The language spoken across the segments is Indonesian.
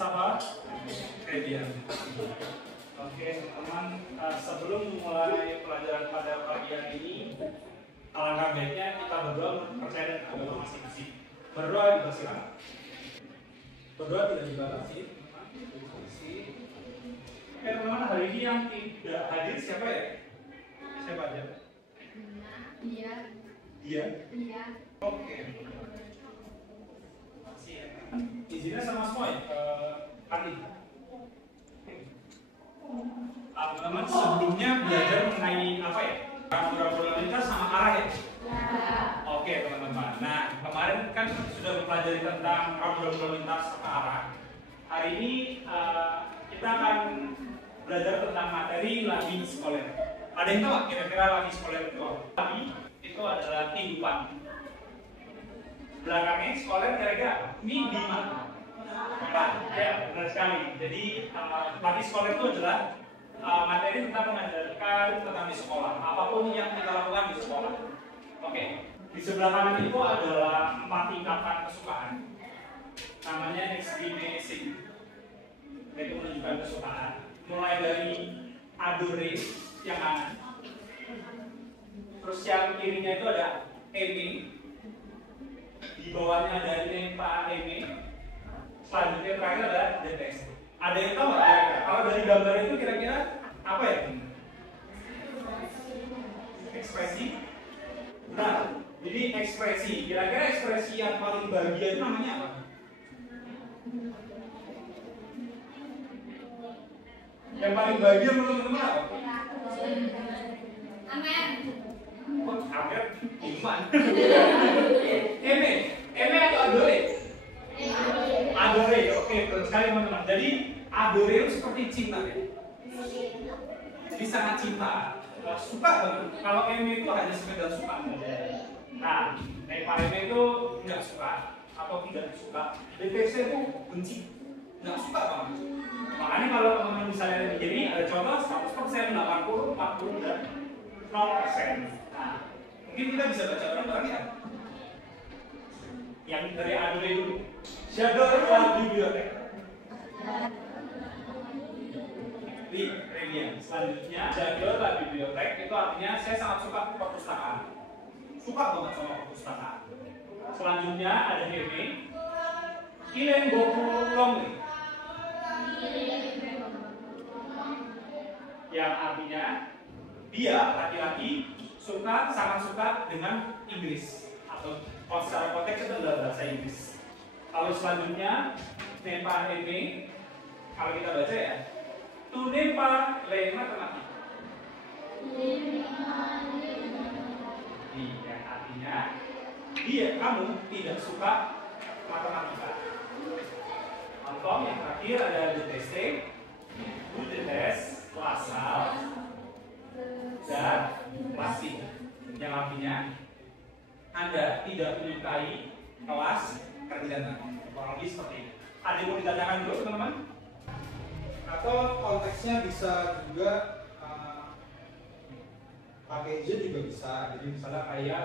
disapa Radian. Oke teman-teman, sebelum mulai pelajaran pada pagi hari ini, alangkah baiknya kita berdoa percaya dan agama masing-masing. Berdoa dipersilakan. Berdoa tidak dibatasi. Oke teman-teman, hari ini yang tidak hadir siapa ya? Siapa aja? Dia. Oke. Makasih ya. Izinnya sama semua ya? Andi. Teman-teman sebelumnya belajar mengenai apa ya? Rambu-rambu lalu lintas sama arah ya? Oke teman-teman. Nah kemarin kan sudah mempelajari tentang rambu-rambu lalu lintas sama arah. Hari ini kita akan belajar tentang materi labi sekoler. Ada yang tahu kira-kira labi sekoler itu apa? Labi itu adalah kehidupan. Belakangnya sekoler kira-kira ini di mana? Ya benar sekali. Jadi labi sekoler itu adalah materi tentang mengajarkan tentang di sekolah. Apapun yang kita lakukan di sekolah. Oke. Di sebelah kanan itu adalah 4 tingkatan kesukaan. Namanya estimation. Itu menunjukkan kesukaan. Mulai dari adore yang kanan. Terus yang kirinya itu ada eme. Di bawahnya ada nempa eme. Selanjutnya terakhir ada detest. Ada yang tahu nggak kira-kira? Kalau dari gambar itu kira-kira apa ya? Ekspresi. Nah, jadi ekspresi. Kira-kira ekspresi yang paling bahagia itu namanya apa? Yang paling bahagia menurut teman-teman apa? Amen. Amen. Iman. Eme atau adore? Adore. Oke, betul sekali teman-teman. Jadi adore itu seperti cinta ya. Jadi sangat cinta. Suka banget. Kalau eme itu hanya sekedar suka. Nah, eme itu nggak suka atau tidak suka. DPC itu benci. Nggak suka banget. Makanya kalau teman-teman misalnya jadi ada contoh 100%, 80, 40 dan 0%. Nah, mungkin kita bisa baca bareng-bareng ya. Yang dari adore dulu. Shadow la bibliotek. Radian. Selanjutnya, shadow la bibliotek itu artinya saya sangat suka perpustakaan. Suka banget sama perpustakaan. Selanjutnya ada heme. Kilen goku longri. Yang artinya dia laki-laki sangat suka dengan Inggris atau secara konteks itu adalah bahasa Inggris. Kalau selanjutnya nempa eme, kalau kita baca ya, tu nempa le matematika. Iya, artinya kamu tidak suka matematika. Contoh yang terakhir ada DTC, UTS, Lasal, dan Lasi. Yang artinya Anda tidak menyukai kelas kerjaan. Kurang lebih seperti ini. Ada yang mau ditanyakan dulu teman-teman? Atau konteksnya bisa juga pakai je juga bisa. Jadi misalnya kayak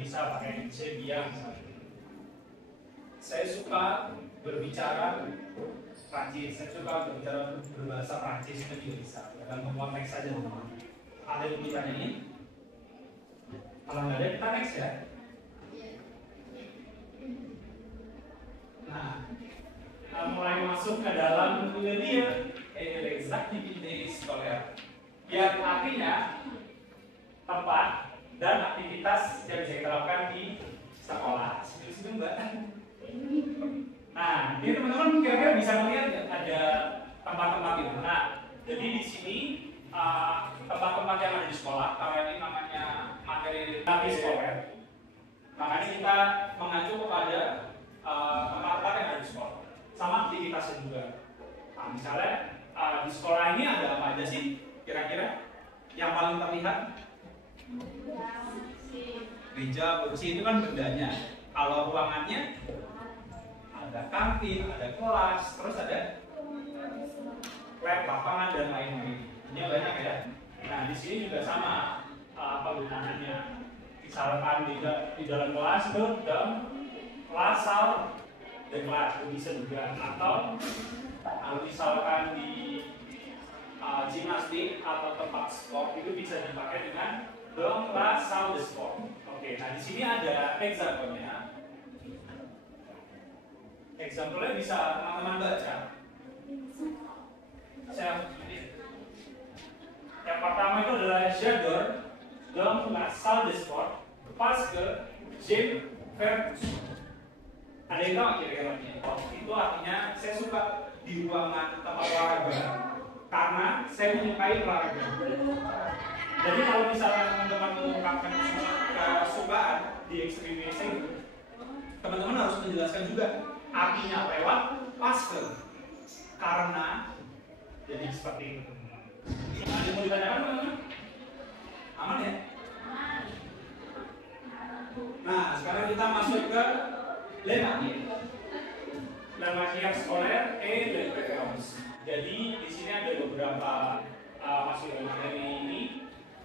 bisa pakai je dia. Saya suka berbicara Prancis. Saya suka berbicara berbahasa Prancis itu juga bisa. Dalam konteks saja teman-teman. Ada yang mau ditanyain? Kalau nggak ada kita next ya. Nah, mulai masuk ke dalam dia activity sekolah. Yang artinya tempat dan aktivitas yang bisa kita lakukan di sekolah. Setuju Mbak? Nah, jadi teman-teman kira-kira bisa melihat ya, ada tempat-tempat itu. Nah, jadi di sini tempat-tempat yang ada di sekolah, karena ini namanya materi labi sekolah. Makanya kita mengacu kepada tempat-tempat yang ada di sekolah, sama aktivitasnya juga. Nah, misalnya di sekolah ini ada apa aja sih? Kira-kira yang paling terlihat? Meja, kursi itu kan bendanya. Kalau ruangannya ada kantin, ada kelas, terus ada lab, lapangan dan lain-lain. Ini banyak ya. Nah di sini juga sama penggunaannya. Misalkan di dalam kelas itu dalam la sal de classe bisa juga, atau kalau misalkan di gimnastik atau tempat sport itu bisa dipakai dengan dong la salle de sport. Oke, nah di sini ada example-nya. Example-nya bisa teman-teman baca. Yang pertama itu adalah j'adore dans la salle de sport parce que j'aime faire du sport. Ada yang tahu kira-kira artinya? Oh, itu artinya saya suka di ruangan tempat olahraga karena saya menyukai olahraga. Jadi kalau misalnya teman-teman mengungkapkan kesukaan di ekstremisme, teman-teman harus menjelaskan juga artinya lewat paske, karena. Jadi seperti itu. Ada yang mau ditanyakan teman-teman? Aman ya? Nah, sekarang kita masuk ke la matière scolaire et les préférences. Jadi di sini ada beberapa masuk ke materi ini,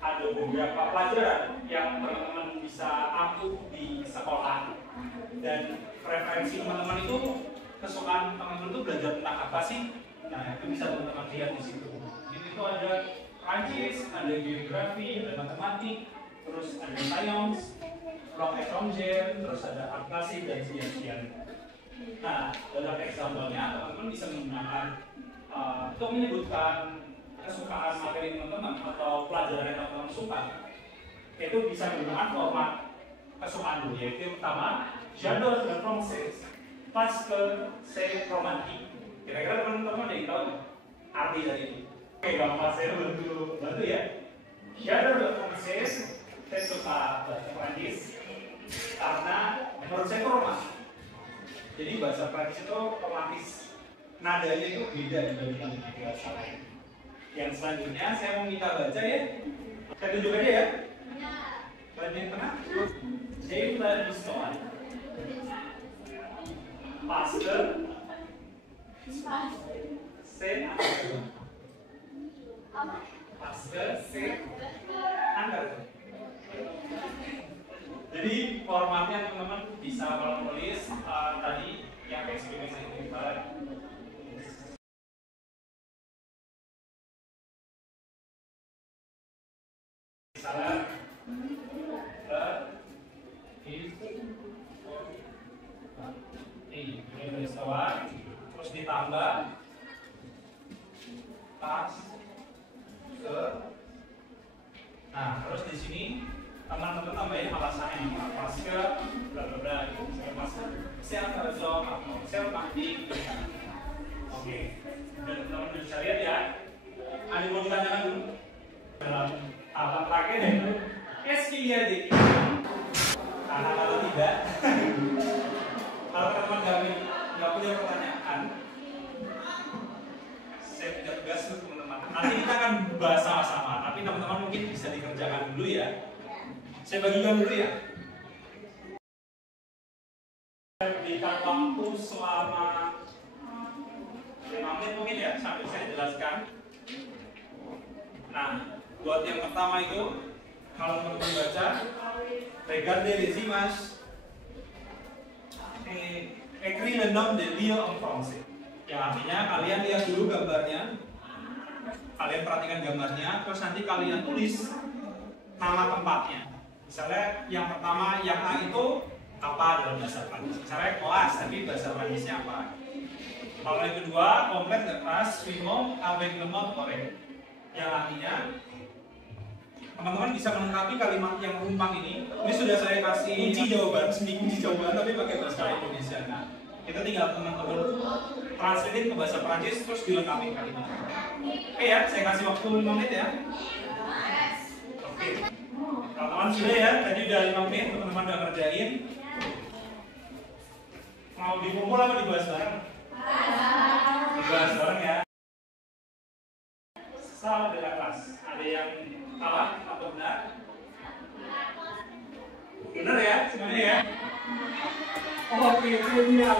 ada beberapa pelajaran yang teman-teman bisa ampuh di sekolah, dan preferensi teman-teman itu, kesukaan teman-teman itu belajar tentang apa sih? Nah, itu bisa teman-teman lihat di situ. Di situ ada Prancis, ada geografi, ada matematik, terus ada science, langue étrangère, terus ada art plastik dan sekian-sekian. Nah, dalam example-nya teman-teman bisa menggunakan untuk menyebutkan kesukaan materi teman-teman atau pelajaran yang teman-teman suka. Itu bisa menggunakan format kesukaan dulu, yaitu yang pertama, j'adore le français parce que c'est romantique. Kira-kira teman-teman ada yang tahu arti dari itu? Oke, gampang, saya bantu ya. J'adore le français, saya suka bahasa Prancis karena menurut saya itu romantis. Jadi bahasa Prancis itu romantis, nadanya itu beda dibandingkan bahasa lain. Yang selanjutnya saya mau minta baca ya. Saya tunjuk aja ya. Bagian tengah. J'aime l'histoire parce que c'est parce que c'est Anda. Jadi formatnya teman-teman bisa kalau nulis tadi yang eksperimen ini balik. Misalnya ini istilah, terus ditambah pas ke. Nah, terus di sini teman-teman tambahin alasannya apa? Pas ke bla bla bla gitu. Misalnya pas kesehatan job atau self-marketing. Oke. Dan teman-teman bisa lihat ya. Ada yang mau ditanyakan dulu? Dalam tahap terakhir yaitu SKIAD. Karena kalau tidak, kalau teman-teman nggak punya pertanyaan, saya punya tugas untuk teman-teman. Nanti kita akan bahas sama-sama, tapi teman-teman mungkin bisa dikerjakan dulu ya. Saya bagikan dulu ya. Berikan waktu selama 5 menit mungkin ya, sambil saya jelaskan. Nah, buat yang pertama itu, kalau teman-teman baca, regardez les images et écris le nom des lieux en français. Yang artinya kalian lihat dulu gambarnya, kalian perhatikan gambarnya, terus nanti kalian tulis nama tempatnya. Misalnya yang pertama, yang A itu apa dalam bahasa Prancis? Misalnya kelas, tapi bahasa Prancisnya apa? Kalau yang kedua, kompleks de classe suivant avec le mot correct. Yang artinya teman-teman bisa melengkapi kalimat yang rumpang ini. Ini sudah saya kasih kunci jawaban, kunci jawaban tapi pakai bahasa Indonesia. Nah, kita tinggal teman-teman translate ke bahasa Prancis terus dilengkapi kalimat. Oke ya, saya kasih waktu 5 menit ya. Oke. Teman-teman sudah ya, tadi udah 5 menit teman-teman udah ngerjain. Mau dikumpul apa dibahas bareng? Dibahas bareng ya. Salah de la kelas. Ada yang salah atau benar? Benar ya, semuanya ya. Oke, punya.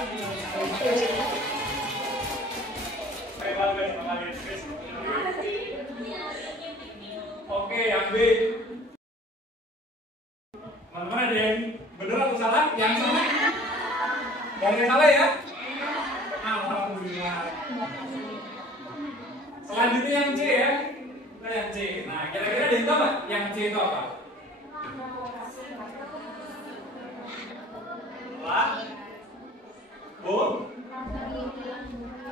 Oke, yang B. Teman-teman ada yang benar atau salah? Yang salah? Gak ada yang salah ya? Alhamdulillah. Selanjutnya yang C ya. Nah, yang C. Nah, kira-kira ada yang tahu nggak? Yang C itu apa?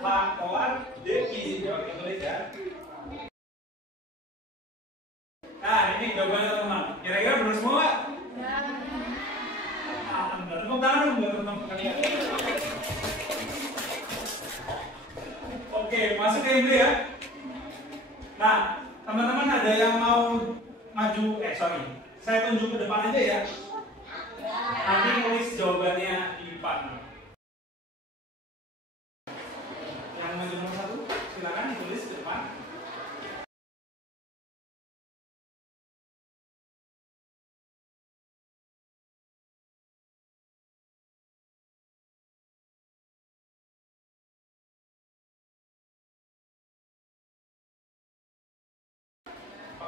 Faktor divisi. Oke, tulis ya. Nah, ini jawabannya teman-teman. Kira-kira benar semua nggak? Alhamdulillah. Tepuk tangan dong buat teman-teman kalian. Oke, masuk ke yang B ya. Nah, teman-teman ada yang mau maju? Saya tunjuk ke depan aja ya. Nanti tulis jawabannya di depan. Yang maju nomor 1, silakan ditulis di depan.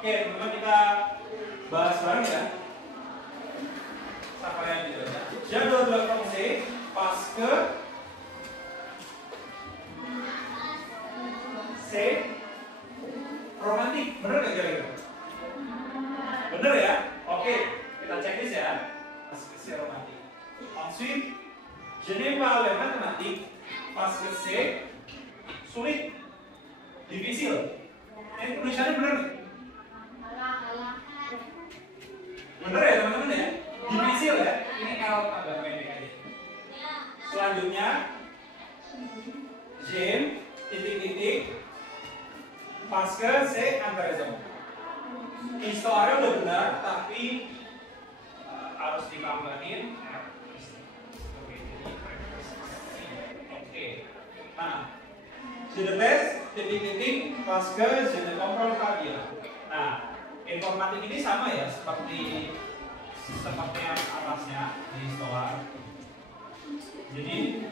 Oke, teman-teman kita bahas bareng ya. Siapa yang gitu ya? Jadwal belakang C pas ke C romantik, bener gak kira-kira? Bener ya? Oke, kita cek this ya. Pas ke C romantik. Ensuite, je n'ai pas les mathématiques pas ke C sulit, difficile. Ini tulisannya bener nih? Bener ya teman-teman ya? Difficile ya? Ini L agak pendek aja. Selanjutnya Jen titik-titik pas ke C antaraison. Historia udah benar tapi harus ditambahin. Oke. Nah, je ne tes titik-titik pas ke je ne comprends pas bien. Nah, informatif ini sama ya seperti yang atasnya di stoa. Jadi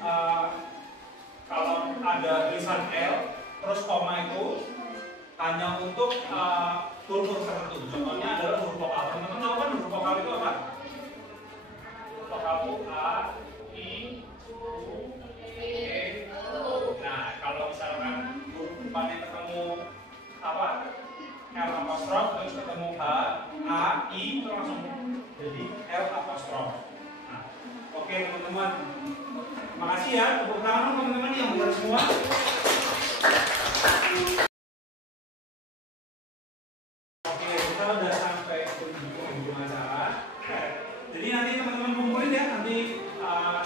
kalau ada tulisan L terus koma itu hanya untuk huruf tertentu. Contohnya adalah huruf vokal. Teman-teman tahu kan huruf vokal itu apa? Vokal itu A, I, U, E, O. Nah, kalau misalkan huruf depannya ketemu apa? L apostrof terus ketemu H, A, I itu langsung jadi L apostrof. Nah, oke teman-teman, makasih ya, tepuk tangan teman-teman yang benar semua. Oke, kita udah sampai ujung acara. Jadi nanti teman-teman kumpulin ya, nanti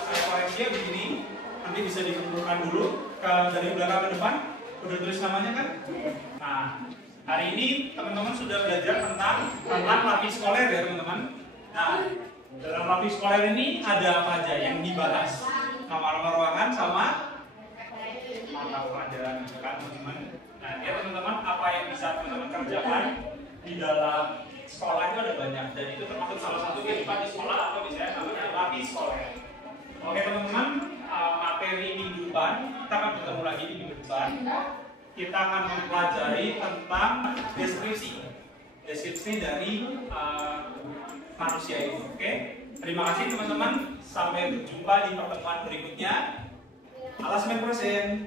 saya koreksi ya begini, nanti bisa dikumpulkan dulu dari belakang ke depan. Udah tulis namanya kan? Nah, hari ini teman-teman sudah belajar tentang lapis skoler ya teman-teman. Nah, dalam lapis skoler ini ada apa aja yang dibahas? Nomor ruangan sama mata pelajaran gitu kan teman-teman. Nah, ya teman-teman apa yang bisa teman-teman kerjakan di dalam sekolah itu ada banyak dan itu termasuk salah satu kehidupan di sekolah atau misalnya namanya lapis skoler. Oke teman-teman, materi minggu depan kita akan bertemu lagi di minggu depan. Kita akan mempelajari tentang deskripsi dari manusia itu. Oke? Terima kasih teman-teman. Sampai berjumpa di pertemuan berikutnya. Alas men persen.